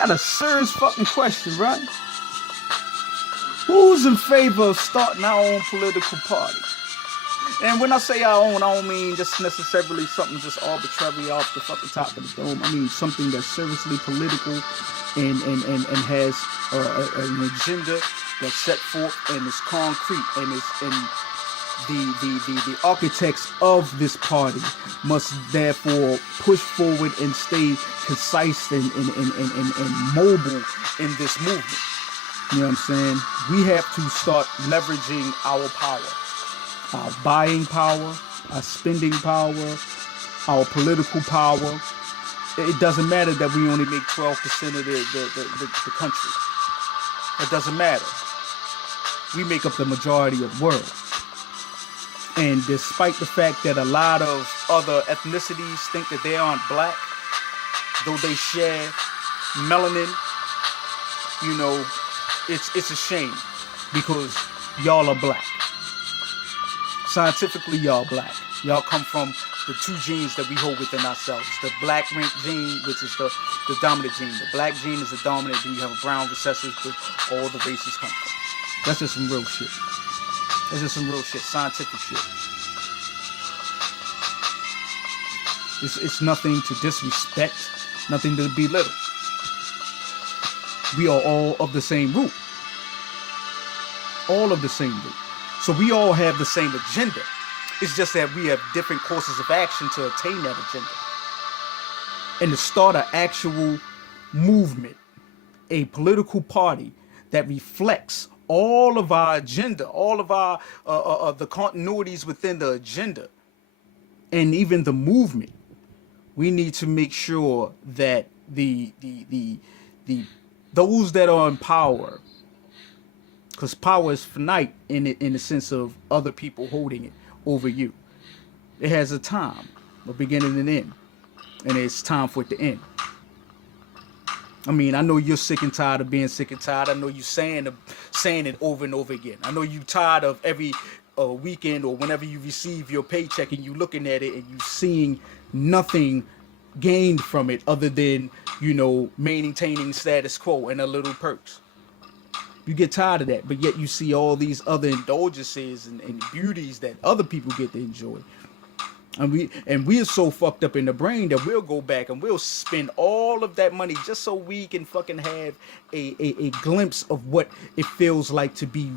Got a serious fucking question, right? Who's in favor of starting our own political party? And when I say our own, I don't mean just necessarily something just arbitrary off the fucking top of the dome. I mean something that's seriously political and has an agenda that's set forth and is concrete and is and the architects of this party must therefore push forward and stay concise and mobile in this movement. You know what I'm saying? We have to start leveraging our power, our buying power, our spending power, our political power. It doesn't matter that we only make 12% of the country. It doesn't matter. We make up the majority of the world. And despite the fact that a lot of other ethnicities think that they aren't black, though they share melanin, you know, it's a shame because y'all are black. Scientifically, y'all black. Y'all come from the two genes that we hold within ourselves. The black gene, which is the dominant gene. The black gene is the dominant, then you have a brown recessive, which all the races come from. That's just some real shit. That's just some real shit, scientific shit. It's nothing to disrespect, nothing to belittle. We are all of the same root. All of the same root. So we all have the same agenda. It's just that we have different courses of action to attain that agenda. And to start an actual movement, a political party that reflects all of our agenda, all of our the continuities within the agenda, and even the movement. We need to make sure that the those that are in power, because power is finite in the sense of other people holding it over you. It has a time, a beginning and end, and it's time for it to end. I mean, I know you're sick and tired of being sick and tired. I know you saying it over and over again. I know you tired of every weekend or whenever you receive your paycheck and you looking at it and you seeing nothing gained from it other than, you know, maintaining status quo and a little perks. You get tired of that, but yet you see all these other indulgences and beauties that other people get to enjoy. And we are so fucked up in the brain that we'll go back and we'll spend all of that money just so we can fucking have a glimpse of what it feels like to be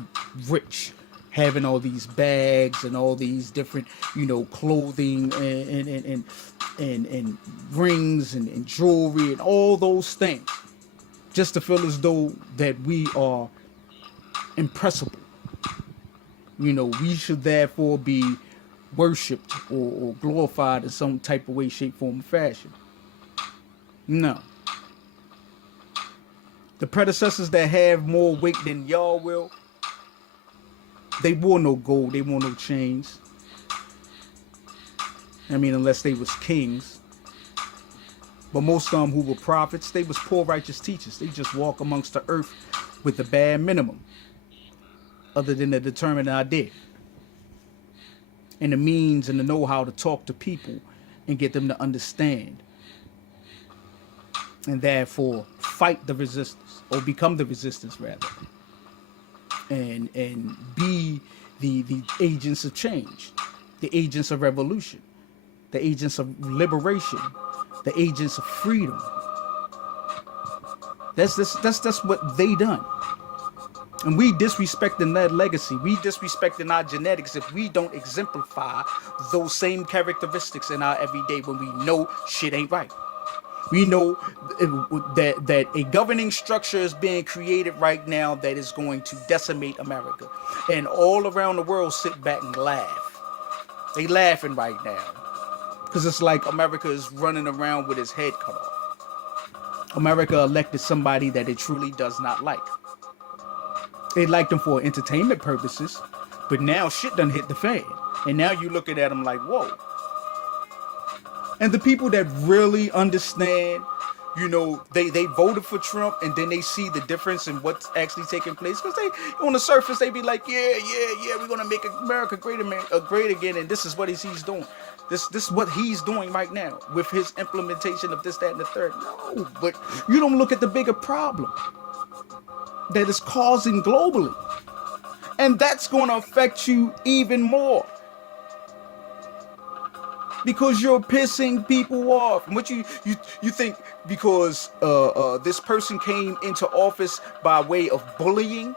rich. Having all these bags and all these different, you know, clothing and rings and jewelry and all those things. Just to feel as though that we are impressible. You know, we should therefore be worshipped or glorified in some type of way, shape, form, or fashion. No. The predecessors that have more weight than y'all will, they wore no gold, they wore no chains. I mean, unless they was kings. But most of them who were prophets, they was poor righteous teachers. They just walk amongst the earth with the bare minimum, other than the determined idea and the means and the know-how to talk to people and get them to understand, and therefore fight the resistance or become the resistance rather, and be the agents of change, the agents of revolution, the agents of liberation, the agents of freedom. That's what they done. And we disrespecting that legacy. We disrespecting our genetics if we don't exemplify those same characteristics in our everyday when we know shit ain't right. We know that a governing structure is being created right now that is going to decimate America. And all around the world sit back and laugh. They laughing right now. Because it's like America is running around with its head cut off. America elected somebody that it truly does not like. They liked them for entertainment purposes, but now shit done hit the fan. And now you looking at them like, whoa. And the people that really understand, you know, they voted for Trump and then they see the difference in what's actually taking place. Because they, on the surface, they be like, yeah, we're going to make America great again. And this is what he's doing. This is what he's doing right now with his implementation of this, that, and the third. No, but you don't look at the bigger problem that is causing globally. And that's going to affect you even more. Because you're pissing people off. And what you think because this person came into office by way of bullying,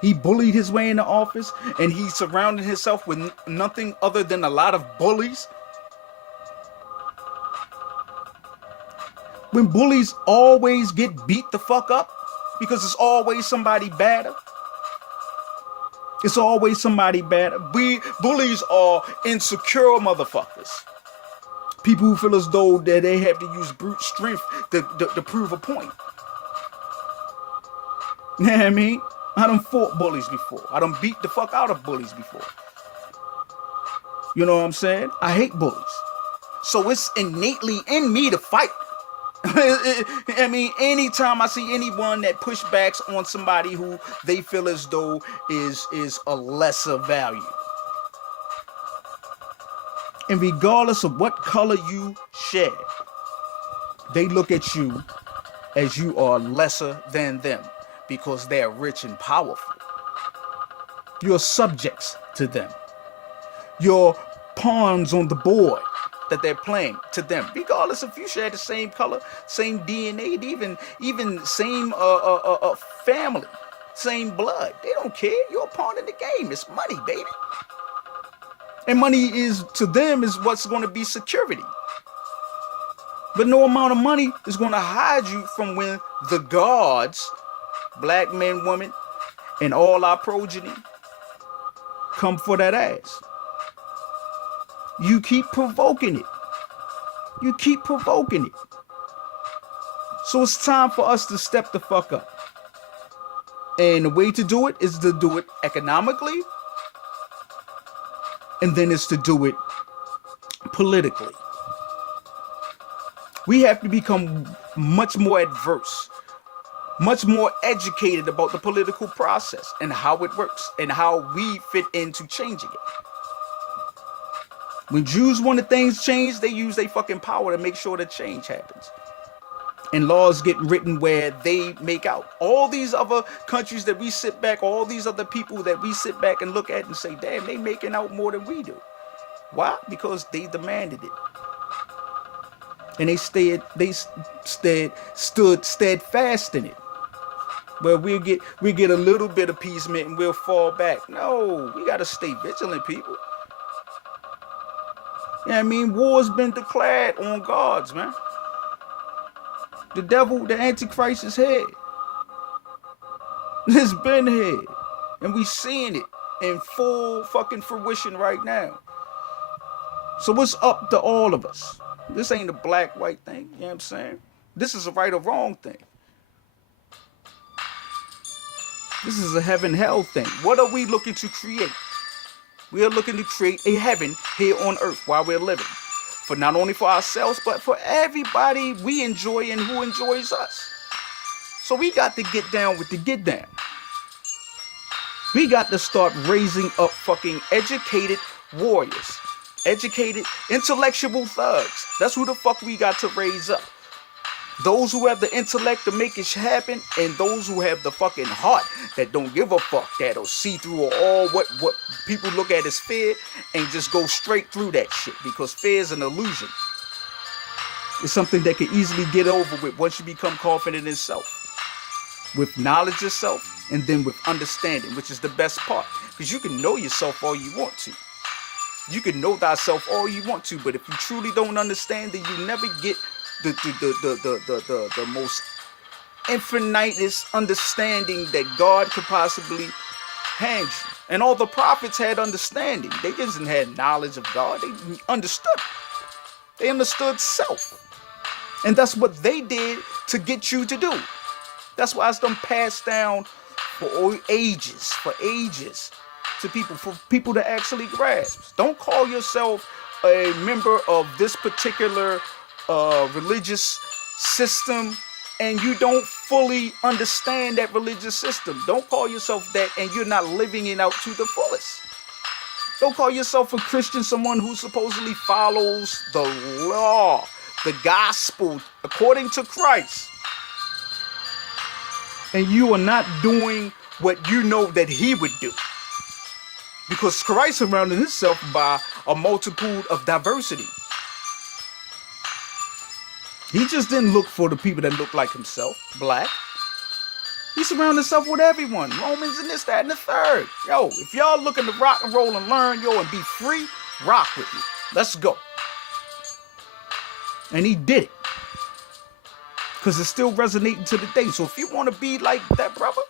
he bullied his way into office, and he surrounded himself with nothing other than a lot of bullies. When bullies always get beat the fuck up, because it's always somebody badder. It's always somebody badder. Bullies are insecure motherfuckers. People who feel as though that they have to use brute strength to prove a point. You know what I mean? I done fought bullies before. I done beat the fuck out of bullies before. You know what I'm saying? I hate bullies. So it's innately in me to fight. I mean, anytime I see anyone that pushbacks on somebody who they feel as though is a lesser value. And regardless of what color you share, they look at you as you are lesser than them because they're rich and powerful. You're subjects to them. You're pawns on the board that they're playing to them, regardless if you share the same color, same DNA, even same family, same blood. They don't care. You're a pawn in the game. It's money, baby. And money is, to them, is what's going to be security. But no amount of money is going to hide you from when the gods, black men, women, and all our progeny, come for that ass. You keep provoking it. You keep provoking it. So it's time for us to step the fuck up. And the way to do it is to do it economically. And then it's to do it politically. We have to become much more adverse, much more educated about the political process and how it works and how we fit into changing it. When Jews wanted things changed, they use their fucking power to make sure that change happens. And laws get written where they make out. All these other countries that we sit back, all these other people that we sit back and look at and say, damn, they making out more than we do. Why? Because they demanded it. And they stood steadfast in it. Well, we get a little bit of appeasement and we'll fall back. No, we gotta stay vigilant, people. You know what I mean? War's been declared on gods, man. The devil, the Antichrist is here. It's been here. And we seeing it in full fucking fruition right now. So it's up to all of us. This ain't a black-white thing, you know what I'm saying? This is a right or wrong thing. This is a heaven-hell thing. What are we looking to create? We are looking to create a heaven here on earth while we're living. For not only for ourselves, but for everybody we enjoy and who enjoys us. So we got to get down with the get down. We got to start raising up fucking educated warriors. Educated, intellectual thugs. That's who the fuck we got to raise up. Those who have the intellect to make it happen, and those who have the fucking heart that don't give a fuck, that'll see through all what people look at as fear and just go straight through that shit, because fear is an illusion. It's something that can easily get over with once you become confident in self, with knowledge of self, and then with understanding, which is the best part, because you can know yourself all you want to. You can know thyself all you want to, but if you truly don't understand, then you never get the most infinitest understanding that God could possibly hand you. And all the prophets had understanding. They just didn't have knowledge of God. They understood. They understood self. And that's what they did to get you to do. That's why it's done passed down for ages, to people, for people to actually grasp. Don't call yourself a member of this particular religious system and you don't fully understand that religious system. Don't call yourself that and you're not living it out to the fullest. Don't call yourself a Christian, someone who supposedly follows the law, the gospel, according to Christ. And you are not doing what you know that he would do. Because Christ surrounded himself by a multitude of diversity. He just didn't look for the people that look like himself, black. He surrounded himself with everyone, Romans and this, that, and the third. Yo, if y'all looking to rock and roll and learn, yo, and be free, rock with me. Let's go. And he did it. Because it's still resonating to the day. So if you want to be like that brother,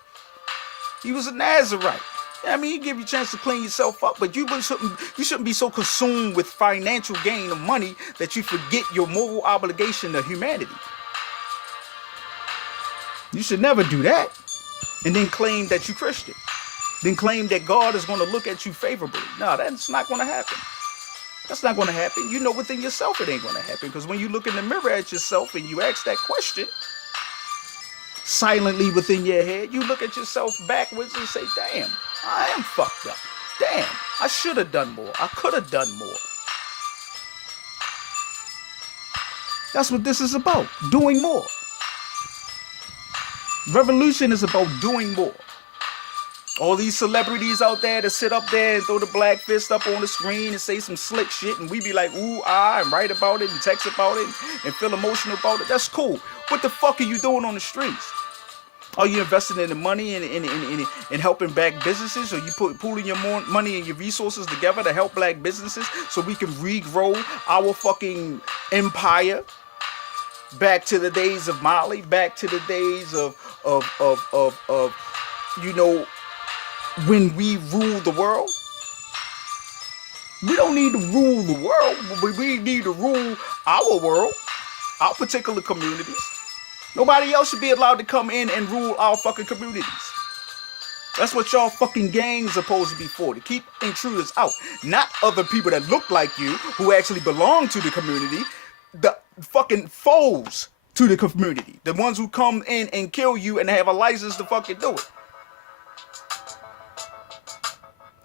he was a Nazarite. I mean, he give you a chance to clean yourself up, but you shouldn't be so consumed with financial gain of money that you forget your moral obligation to humanity. You should never do that. And then claim that you're Christian. Then claim that God is going to look at you favorably. No, that's not going to happen. That's not going to happen. You know within yourself it ain't going to happen. Because when you look in the mirror at yourself and you ask that question, silently within your head, you look at yourself backwards and say, damn, I am fucked up. Damn, I should have done more. I could have done more. That's what this is about. Doing more. Revolution is about doing more. All these celebrities out there that sit up there and throw the black fist up on the screen and say some slick shit, and we be like, ooh, and write about it and text about it and feel emotional about it. That's cool. What the fuck are you doing on the streets? Are you investing in the money in helping black businesses? Or you pooling your money and your resources together to help black businesses so we can regrow our fucking empire? Back to the days of Mali, back to the days of you know, when we ruled the world. We don't need to rule the world, but we need to rule our world, our particular communities. Nobody else should be allowed to come in and rule our fucking communities. That's what y'all fucking gangs are supposed to be for, to keep intruders out. Not other people that look like you, who actually belong to the community. The fucking foes to the community. The ones who come in and kill you and have a license to fucking do it.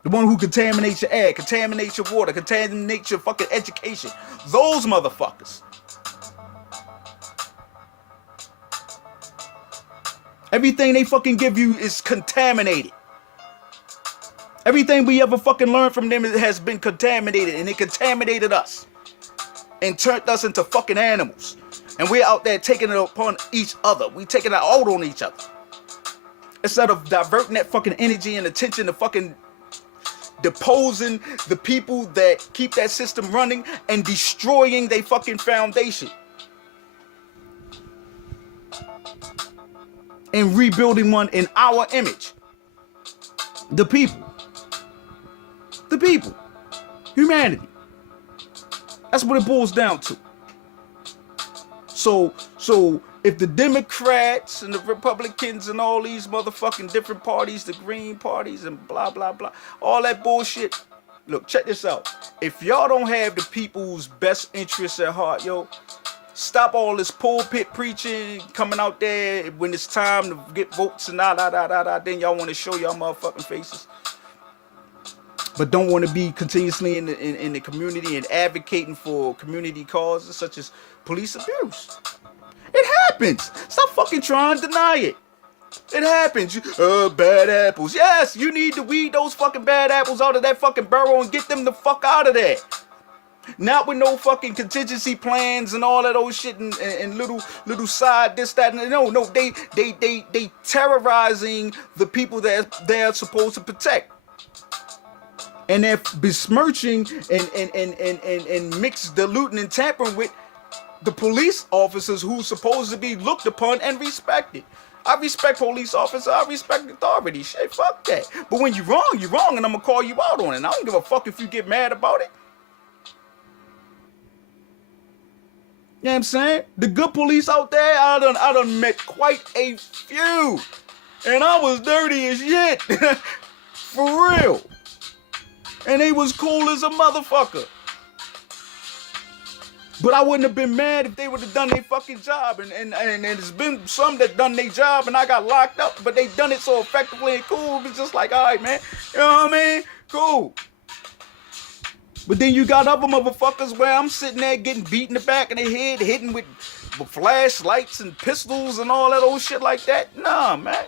The one who contaminates your air, contaminates your water, contaminates your fucking education. Those motherfuckers. Everything they fucking give you is contaminated. Everything we ever fucking learned from them has been contaminated, and it contaminated us. And turned us into fucking animals. And we're out there taking it upon each other. We taking it out on each other. Instead of diverting that fucking energy and attention to fucking deposing the people that keep that system running and destroying their fucking foundation. And rebuilding one in our image. The people. The people. Humanity. That's what it boils down to. So if the Democrats and the Republicans and all these motherfucking different parties, the Green parties and blah, blah, blah, all that bullshit. Look, check this out. If y'all don't have the people's best interests at heart, yo, stop all this pulpit preaching, coming out there when it's time to get votes and then y'all want to show y'all motherfucking faces. But don't want to be continuously in the community and advocating for community causes such as police abuse. It happens. Stop fucking trying to deny it. It happens. Bad apples. Yes, you need to weed those fucking bad apples out of that fucking barrel and get them the fuck out of there. Not with no fucking contingency plans and all of those shit and little side this, that, and no, they terrorizing the people that they're supposed to protect. And they're besmirching and mixed diluting and tampering with the police officers who's supposed to be looked upon and respected. I respect police officers. I respect authority. Shit, fuck that. But when you're wrong, and I'm going to call you out on it. And I don't give a fuck if you get mad about it. You know what I'm saying? The good police out there, I done met quite a few. And I was dirty as shit. For real. And they was cool as a motherfucker. But I wouldn't have been mad if they would have done their fucking job. And there's been some that done their job and I got locked up, but they done it so effectively and cool. It was just like, all right, man. You know what I mean? Cool. But then you got other motherfuckers where I'm sitting there getting beat in the back of the head, hitting with flashlights and pistols and all that old shit like that. Nah, man.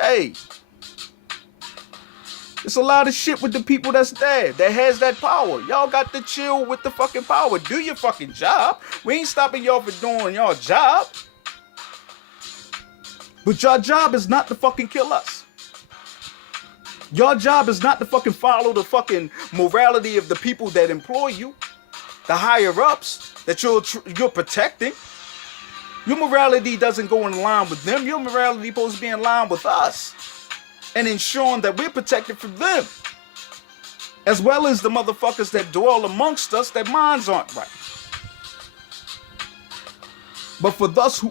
Hey. It's a lot of shit with the people that's there that has that power. Y'all got to chill with the fucking power. Do your fucking job. We ain't stopping y'all for doing y'all job. But your job is not to fucking kill us. Your job is not to fucking follow the fucking morality of the people that employ you. The higher ups that you're protecting. Your morality doesn't go in line with them. Your morality is supposed to be in line with us. And ensuring that we're protected from them. As well as the motherfuckers that dwell amongst us that minds aren't right. But for those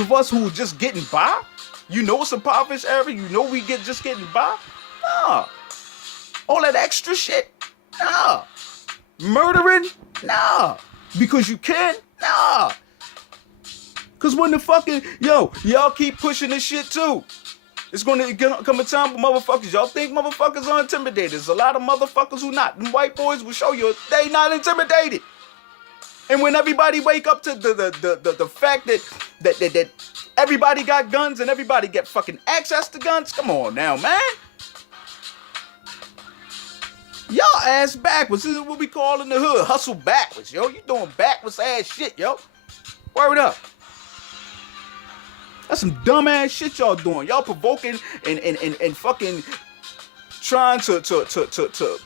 of us who are just getting by, you know it's a impoverished area, you know we just getting by. Nah. All that extra shit? Nah. Murdering? Nah. Because you can? Nah. Because when the fucking, y'all keep pushing this shit too. It's going to come a time for motherfuckers. Y'all think motherfuckers are intimidated. There's a lot of motherfuckers who not. And white boys will show you they not intimidated. And when everybody wake up to the fact that everybody got guns and everybody get fucking access to guns, come on now, man. Y'all ass backwards. This is what we call in the hood. Hustle backwards, yo. You doing backwards ass shit, yo. Word up. That's some dumb ass shit y'all doing. Y'all provoking and fucking trying to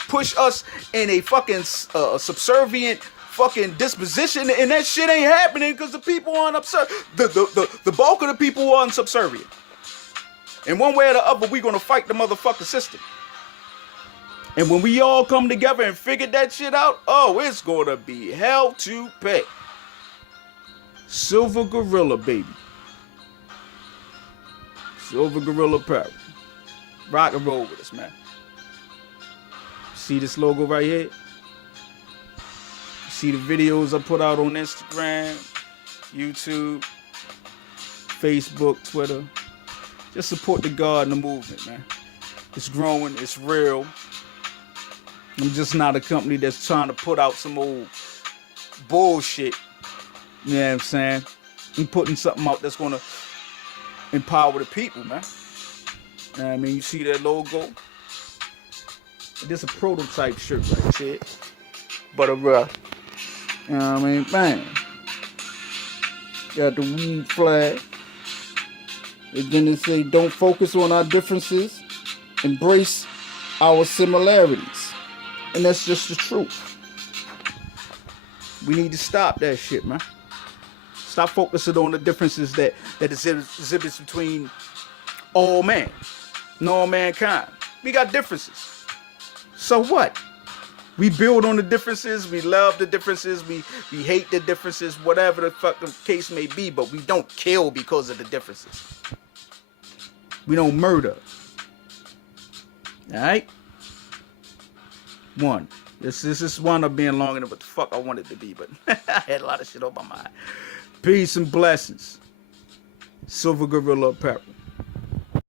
push us in a fucking subservient fucking disposition, and that shit ain't happening because the people aren't the bulk of the people aren't subservient. In one way or the other, we gonna fight the motherfucking system. And when we all come together and figure that shit out, oh, it's gonna be hell to pay. Silver Gorilla, baby. Silver Gorilla Apparel. Rock and roll with us, man. See this logo right here? See the videos I put out on Instagram, YouTube, Facebook, Twitter. Just support the God and the movement, man. It's growing, it's real. I'm just not a company that's trying to put out some old bullshit. You know what I'm saying? I'm putting something out that's gonna empower the people, man. You know what I mean? You see that logo? This is a prototype shirt right here. But you know what I mean? Bang. Got the weed flag. And then they say, don't focus on our differences. Embrace our similarities. And that's just the truth. We need to stop that shit, man. Stop focusing on the differences that exhibits between all man and all mankind. We got differences. So what? We build on the differences. We love the differences. We hate the differences, whatever the fucking case may be. But we don't kill because of the differences. We don't murder. All right? One. This is one of being longer than what the fuck I wanted to be. But I had a lot of shit on my mind. Peace and blessings. Silver Gorilla Apparel.